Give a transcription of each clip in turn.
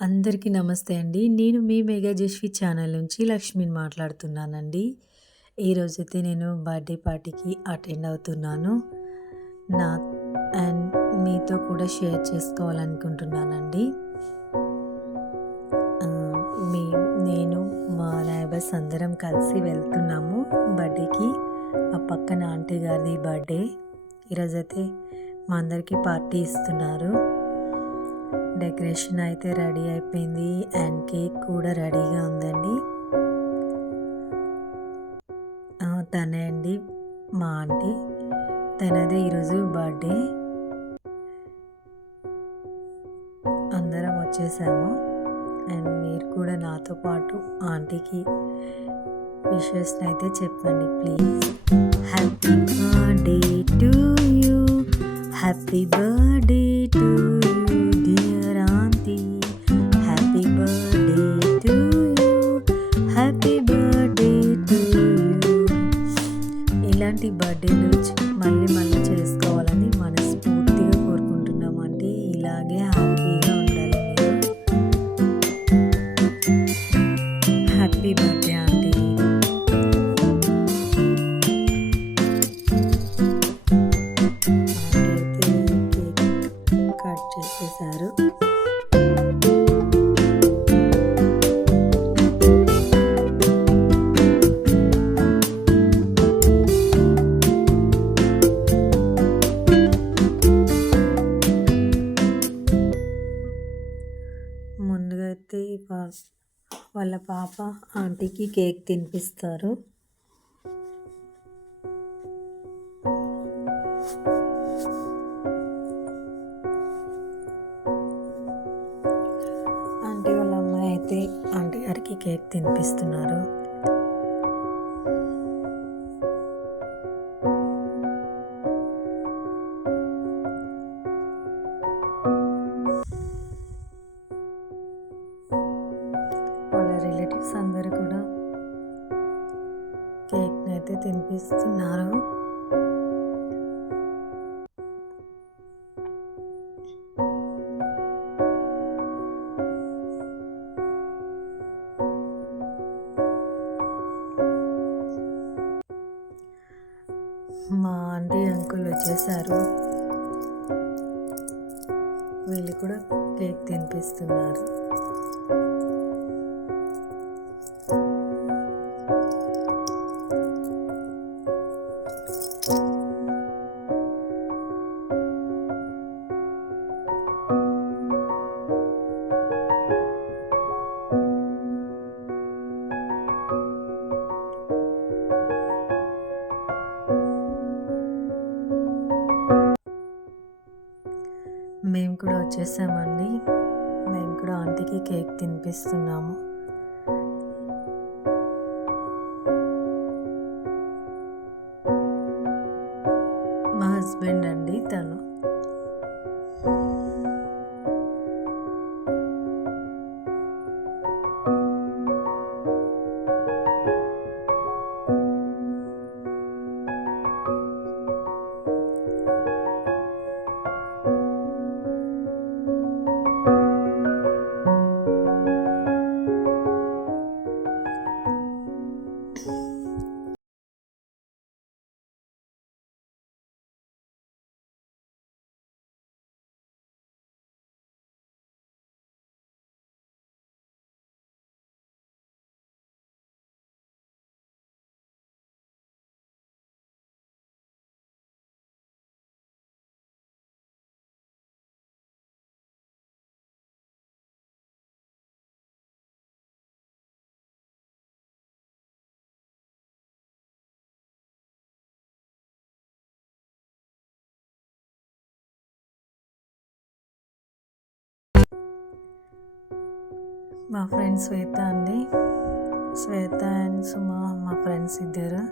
అందరికీ నమస్తే అండి. నేను మీ మెగా జెస్వి ఛానల్ నుంచి లక్ష్మిని మాట్లాడుతున్నానండి. ఈరోజైతే నేను బర్త్‌డే పార్టీకి అటెండ్ అవుతున్నాను. నా అండ్ మీతో కూడా షేర్ చేసుకోవాలనుకుంటున్నానండి. ఆహ్, మే నేను మా నైబర్స్ అందరం కలిసి వెళ్తున్నాము బర్త్‌డేకి. ఆ పక్కన ఆంటీ గారిది బర్త్‌డే. ఈరోజైతే మా అందరికీ పార్టీ ఇస్తున్నారు. డెకరేషన్ అయితే రెడీ అయిపోయింది అండ్ కేక్ కూడా రెడీగా ఉందండి. తనే అండి మా ఆంటీ. తనదే ఈరోజు బర్త్‌డే. అందరం వచ్చేసాము అండ్ మీరు కూడా నాతో పాటు ఆంటీకి విషెస్‌ని అయితే చెప్పండి please. Happy birthday to you, happy birthday to you dear aunty, happy birthday to you, happy birthday to you. ఇలాంటి బర్త్‌డేలు మళ్ళీ మళ్ళీ చేసుకోవాలని మనస్ఫూర్తిగా కోరుకుంటున్నామండి. ఇలాగే హ్యాపీగా ఉండాలి మీరు. Happy birthday aunty. ఆంటీ అయితే కేక్ కట్ చేసేసారు. ముందుగా అయితే వాళ్ళ పాప ఆంటీకి కేక్ తినిపిస్తారు. ఆంటీ వాళ్ళ అమ్మాయి అయితే ఆంటీ గారికి కేక్ తినిపిస్తున్నారు. వాళ్ళ రిలేటివ్స్ అందరూ కూడా కేక్ని అయితే తినిపిస్తున్నారు. మా ఆంటీ అంకుల్ వచ్చేసారు. వీళ్ళు కూడా కేక్ తినిపిస్తున్నారు. మేము కూడా వచ్చేసామండి. మేము కూడా ఆంటీకి కేక్ తినిపిస్తున్నాము. మా హస్బెండ్ అండి తను. మా ఫ్రెండ్ శ్వేత అండి. శ్వేత అండ్ సుమ మా ఫ్రెండ్స్ ఇద్దరు.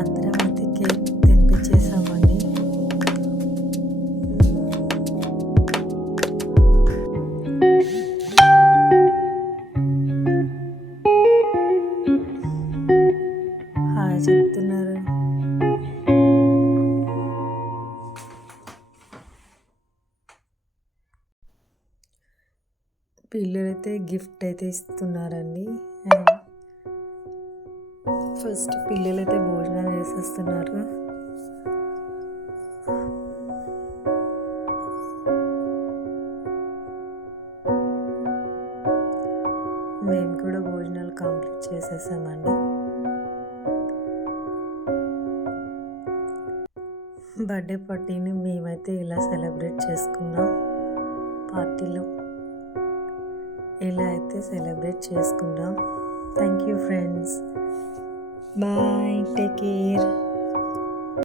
అందరం అయితే కేక్ తినిపించేసామండి. పిల్లలైతే గిఫ్ట్ అయితే ఇస్తున్నారండి. అండ్ ఫస్ట్ పిల్లలైతే భోజనాలు వేసేస్తున్నారు. మేము కూడా భోజనాలు కంప్లీట్ చేసేసామండి. బర్త్డే పార్టీని మేమైతే ఇలా సెలబ్రేట్ చేసుకున్నాం. పార్టీలో ఇలా అయితే సెలబ్రేట్ చేసుకున్నాం. Thank you friends. Bye, take care.